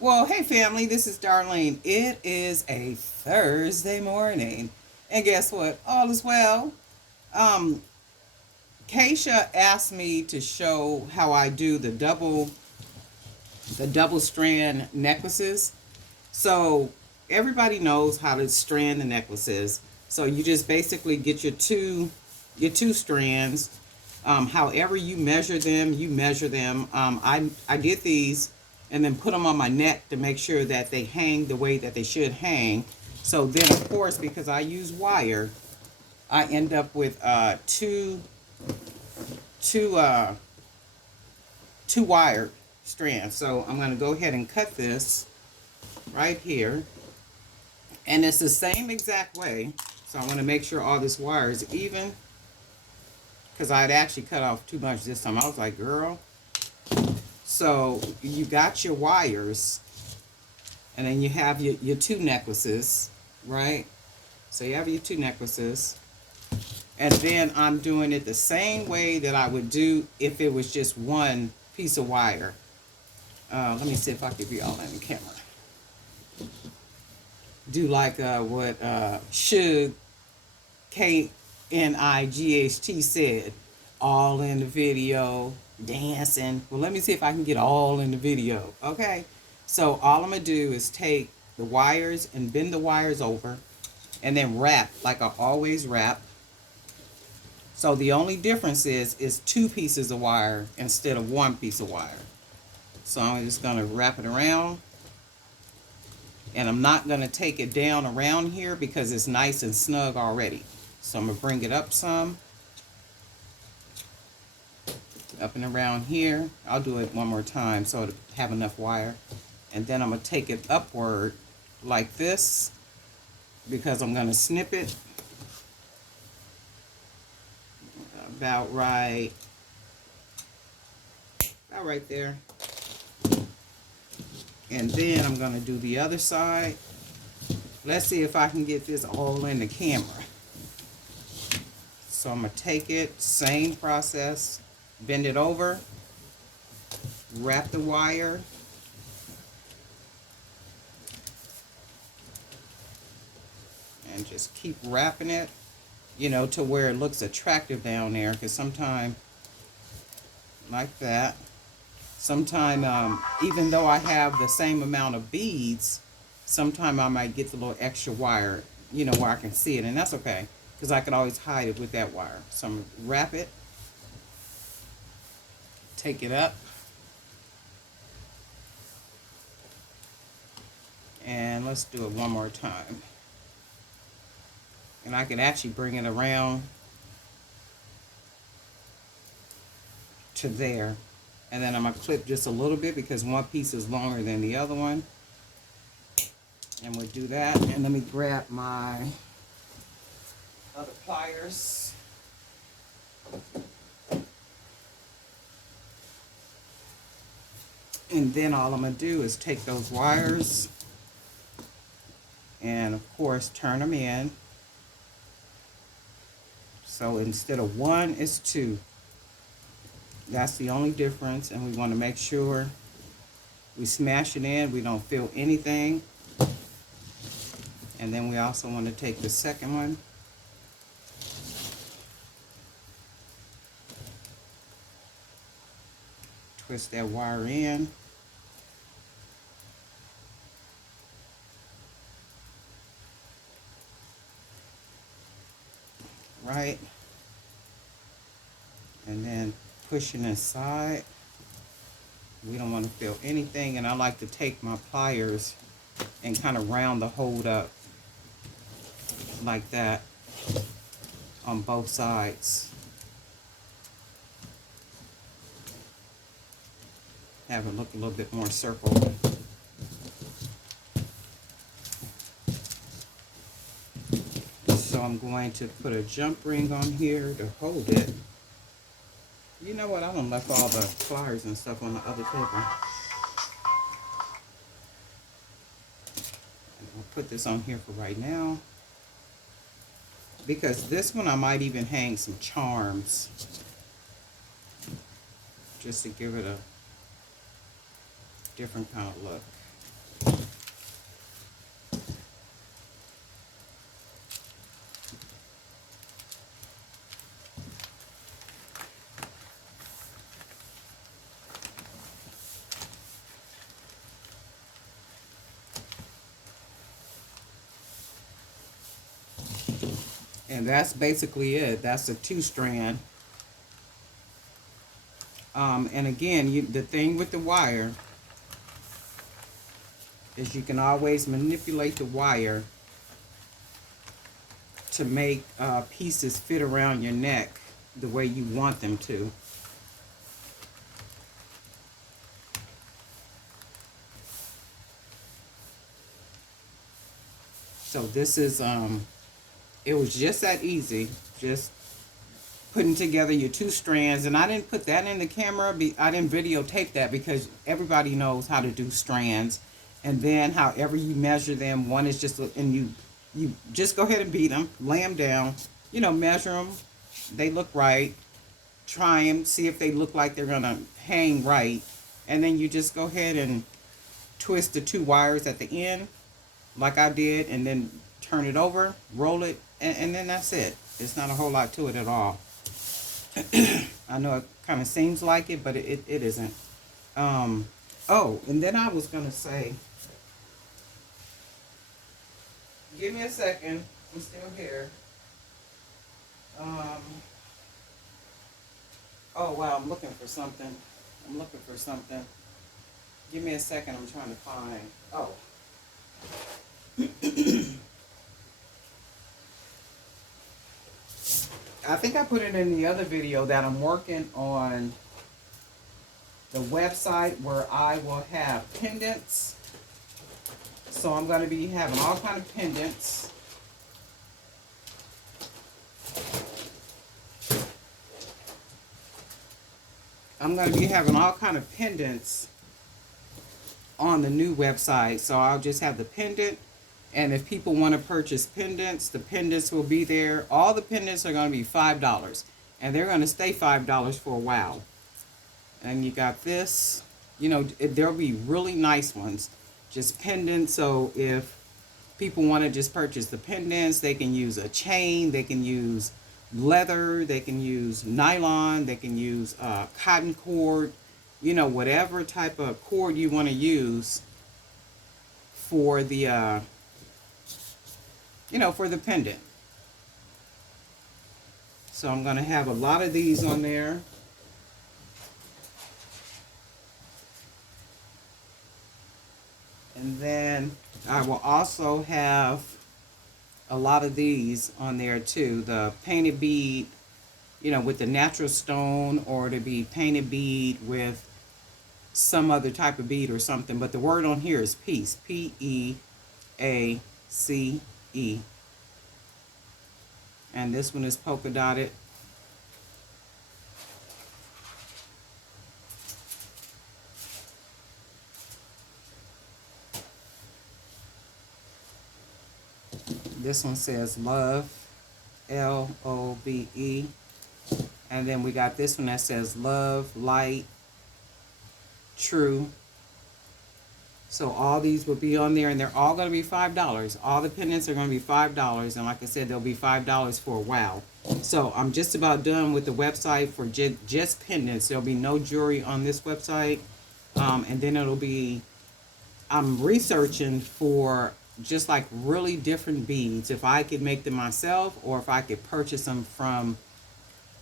Well, hey family, this is Darlene. It is a Thursday morning. And guess what? All is well. Um, Keisha asked me to show how I do the double strand necklaces. So everybody knows how to strand the necklaces. So you just basically get your two strands. However you measure them. I did these and then put them on my neck to make sure that they hang the way that they should hang. So then, of course, because I use wire, I end up with two two wire strands. So I'm going to go ahead and cut this right here, and it's the same exact way. So I want to make sure all this wire is even, because I had actually cut off too much this time. I was like, girl. So you got your wires, and then you have your two necklaces, right? So you have your two necklaces, and then I'm doing it the same way that I would do if it was just one piece of wire. Let me see if I can be all in the camera. Do like what Suge Knight said, all in the video, dancing. Well, let me see if I can get all in the video. Okay. So all I'm gonna do is take the wires and bend the wires over, and then wrap like I always wrap. So the only difference is two pieces of wire instead of one piece of wire. So I'm just gonna wrap it around, and I'm not gonna take it down around here because it's nice and snug already. So I'm gonna bring it up some, up and around here. I'll do it one more time so to have enough wire. And then I'm gonna take it upward like this because I'm gonna snip it about right there. And then I'm gonna do the other side. Let's see if I can get this all in the camera. So I'm gonna take it, same process, bend it over, wrap the wire, and just keep wrapping it, to where it looks attractive down there. Because sometimes, like that, sometimes even though I have the same amount of beads, sometimes I might get the little extra wire, where I can see it, and that's okay, because I can always hide it with that wire. So I'm gonna wrap it, take it up, and let's do it one more time. And I can actually bring it around to there. And then I'm going to clip just a little bit because one piece is longer than the other one. And we'll do that. And let me grab my other pliers. And then all I'm going to do is take those wires and, of course, turn them in. So instead of one, it's two. That's the only difference, and we want to make sure we smash it in, we don't feel anything. And then we also want to take the second one, twist that wire in, right, and then push it inside. We don't want to feel anything, and I like to take my pliers and kind of round the hold up like that on both sides. Have it look a little bit more circled. So I'm going to put a jump ring on here to hold it. You know what? I done left all the pliers and stuff on the other table. And I'll put this on here for right now. Because this one I might even hang some charms. Just to give it a different kind of look. And that's basically it. That's a 2-strand. And again, the thing with the wire is you can always manipulate the wire to make pieces fit around your neck the way you want them to. So this is, it was just that easy, just putting together your 2 strands. And I didn't put that in the camera, I didn't videotape that because everybody knows how to do strands. And then however you measure them, one is just, and you just go ahead and beat them, lay them down, you know, measure them, they look right, try them, see if they look like they're gonna hang right, and then you just go ahead and twist the 2 wires at the end like I did, and then turn it over, roll it, and then that's it. It's not a whole lot to it at all. I know it kind of seems like it, but it isn't. Oh, and then I was gonna say, give me a second, I'm still here. Oh wow, I'm looking for something. Give me a second, I'm trying to find, oh. I think I put it in the other video that I'm working on the website where I will have pendants. So I'm going to be having all kind of pendants. I'm going to be having all kind of pendants on the new website. So I'll just have the pendant, and if people want to purchase pendants, the pendants will be there. All the pendants are going to be $5, and they're going to stay $5 for a while. And you got this, you know, there'll be really nice ones, just pendants. So if people want to just purchase the pendants, they can use a chain, they can use leather, they can use nylon, they can use cotton cord, you know, whatever type of cord you want to use for the, you know, for the pendant. So I'm going to have a lot of these on there. And then I will also have a lot of these on there too. The painted bead, you know, with the natural stone, or to be painted bead with some other type of bead or something. But the word on here is peace. P-E-A-C-E. And this one is polka dotted. This one says love, L-O-V-E. And then we got this one that says love, light, true. So all these will be on there, and they're all going to be $5. All the pendants are going to be $5. And like I said, they'll be $5 for a while. So I'm just about done with the website for just pendants. There'll be no jewelry on this website. And then it'll be, I'm researching for just like really different beads, if I could make them myself or if I could purchase them from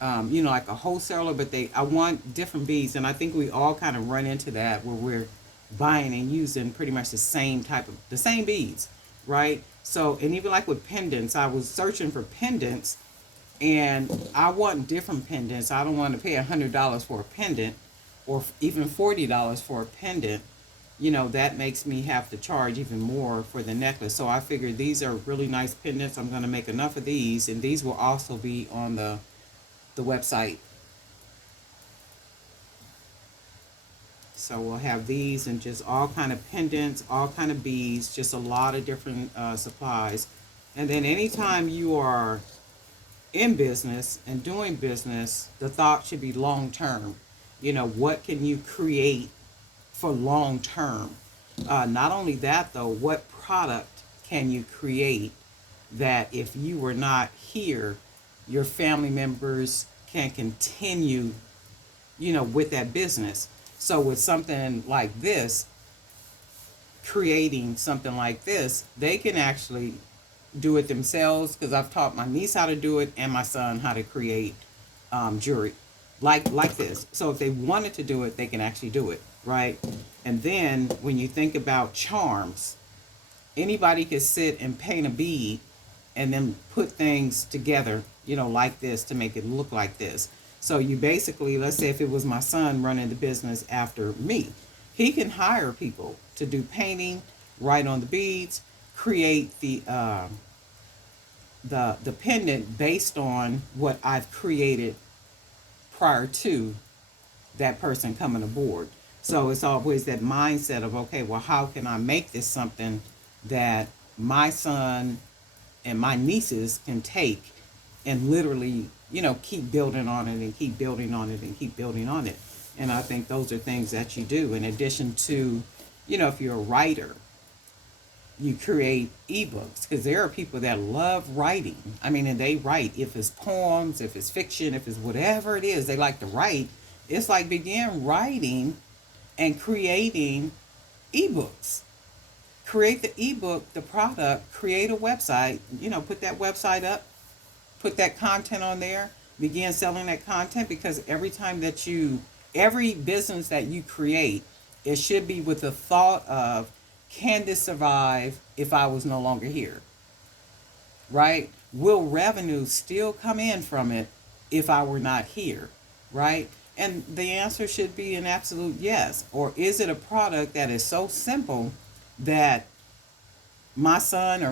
you know, like a wholesaler. But I want different beads, and I think we all kind of run into that where we're buying and using pretty much the same beads, right? So, and even like with pendants, I was searching for pendants, and I want different pendants. I don't want to pay $100 for a pendant, or even $40 for a pendant. You know, that makes me have to charge even more for the necklace. So I figured these are really nice pendants. I'm going to make enough of these, and these will also be on the website. So we'll have these and just all kind of pendants, all kind of beads, just a lot of different supplies. And then anytime you are in business and doing business, the thought should be long term. You know, what can you create for long term? Not only that though, what product can you create that if you were not here, your family members can continue, you know, with that business. So with something like this, creating something like this, they can actually do it themselves, because I've taught my niece how to do it and my son how to create jewelry like this. So if they wanted to do it, they can actually do it, right? And then when you think about charms, anybody could sit and paint a bead and then put things together, you know, like this to make it look like this. So you basically, let's say if it was my son running the business after me, he can hire people to do painting, write on the beads, create the pendant based on what I've created prior to that person coming aboard. So it's always that mindset of, okay, well, how can I make this something that my son and my nieces can take and literally, you know, keep building on it and keep building on it and keep building on it. And I think those are things that you do in addition to, you know, if you're a writer, you create ebooks, because there are people that love writing. I mean, and they write, if it's poems, if it's fiction, if it's whatever it is, they like to write. It's like begin writing and creating ebooks. Create the ebook, the product, create a website, you know, put that website up, put that content on there, begin selling that content, because every business that you create, it should be with the thought of, can this survive if I was no longer here? Right? Will revenue still come in from it if I were not here? Right? And the answer should be an absolute yes. Or is it a product that is so simple that my son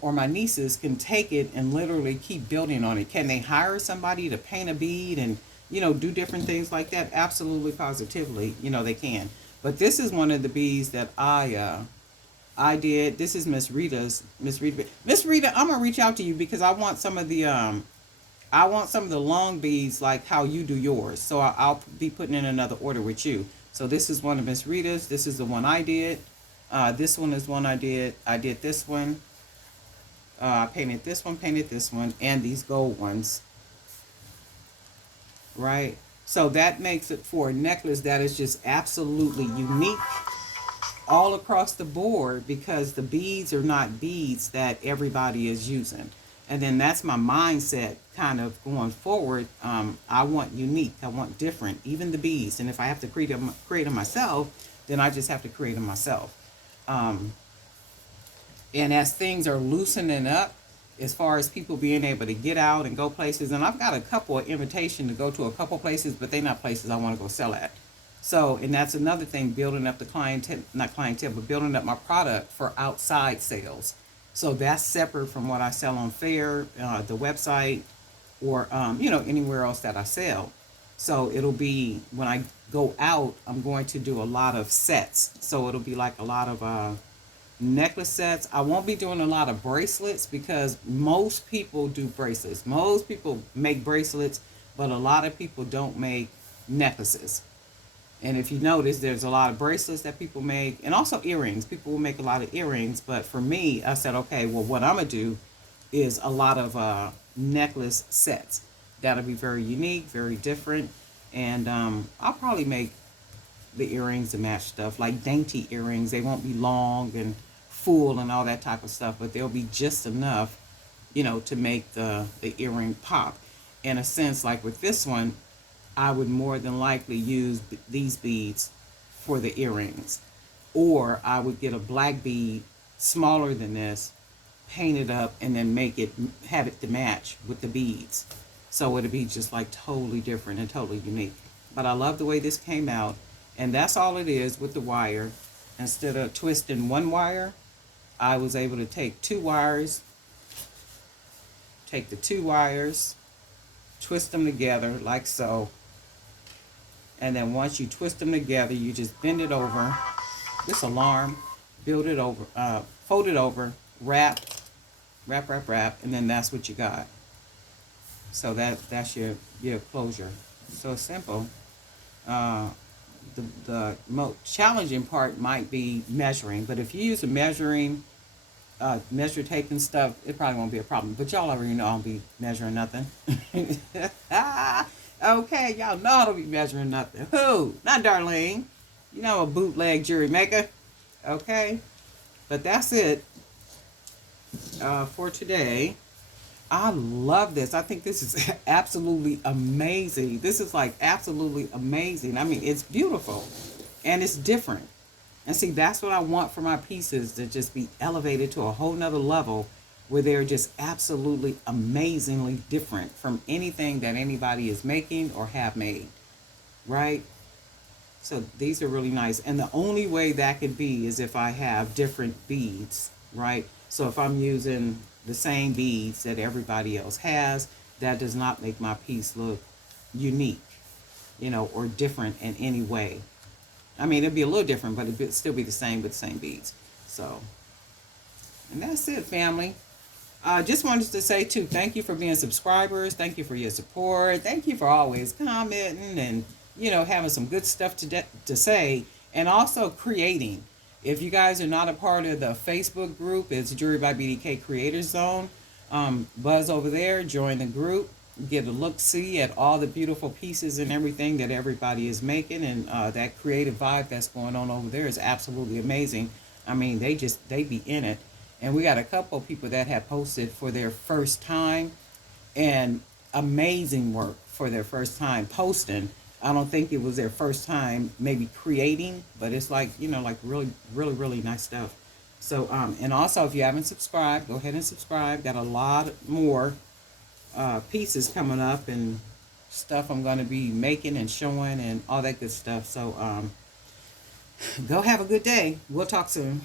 or my nieces can take it and literally keep building on it? Can they hire somebody to paint a bead and, you know, do different things like that? Absolutely, positively, you know, they can. But this is one of the beads that I did. This is Miss Rita's. Miss Rita, I'm gonna reach out to you because I want some of the long beads like how you do yours. So I'll be putting in another order with you. So this is one of Miss Rita's. This is the one I did. This one is one I did. I did this one. I painted this one, and these gold ones. Right? So that makes it for a necklace that is just absolutely unique all across the board, because the beads are not beads that everybody is using. And then that's my mindset kind of going forward. I want unique, I want different, even the beads. And if I have to create them myself, then I just have to create them myself. And as things are loosening up, as far as people being able to get out and go places, and I've got a couple of invitations to go to a couple places, but they're not places I want to go sell at. So, and that's another thing, building up the not clientele, but building up my product for outside sales. So that's separate from what I sell on Fair, the website, or, you know, anywhere else that I sell. So it'll be, when I go out, I'm going to do a lot of sets. So it'll be like a lot of necklace sets. I won't be doing a lot of bracelets, because most people do bracelets. Most people make bracelets, but a lot of people don't make necklaces. And if you notice, there's a lot of bracelets that people make, and also earrings. People will make a lot of earrings. But for me, I said, okay, well, what I'm going to do is a lot of necklace sets. That'll be very unique, very different. And I'll probably make the earrings to match stuff, like dainty earrings. They won't be long and full and all that type of stuff, but they'll be just enough, you know, to make the earring pop. In a sense, like with this one, I would more than likely use these beads for the earrings. Or I would get a black bead smaller than this, paint it up, and then have it to match with the beads. So it'll be just like totally different and totally unique. But I love the way this came out. And that's all it is with the wire. Instead of twisting one wire, I was able to take two wires, take the two wires, twist them together like so. And then once you twist them together, you just bend it over, this alarm, build it over, fold it over, wrap, and then that's what you got. So that's your closure. So simple. The most challenging part might be measuring, but if you use a measure tape and stuff, it probably won't be a problem. But y'all already know I'll be measuring nothing. Okay, y'all know I'll be measuring nothing. Who? Not Darlene. You know, I'm a bootleg jewelry maker. Okay? But that's it for today. I love this. I think this is absolutely amazing. This is like absolutely amazing. I mean, it's beautiful and it's different. And see, that's what I want for my pieces, to just be elevated to a whole nother level where they're just absolutely amazingly different from anything that anybody is making or have made, right? So these are really nice. And the only way that could be is if I have different beads, right? So if I'm using the same beads that everybody else has, that does not make my piece look unique, or different in any way. I mean, it'd be a little different, but it'd still be the same with the same beads. So, and that's it, family. Just wanted to say too, thank you for being subscribers. Thank you for your support. Thank you for always commenting and having some good stuff to say, and also creating. If you guys are not a part of the Facebook group, it's Jewelry by BDK Creators Zone. Buzz over there, join the group, get a look see at all the beautiful pieces and everything that everybody is making, and that creative vibe that's going on over there is absolutely amazing. I mean, they be in it. And we got a couple of people that have posted for their first time, and amazing work for their first time posting. I don't think it was their first time maybe creating, but it's like, like really, really, really nice stuff. So, and also if you haven't subscribed, go ahead and subscribe. Got a lot more pieces coming up and stuff I'm going to be making and showing and all that good stuff. So, go have a good day. We'll talk soon.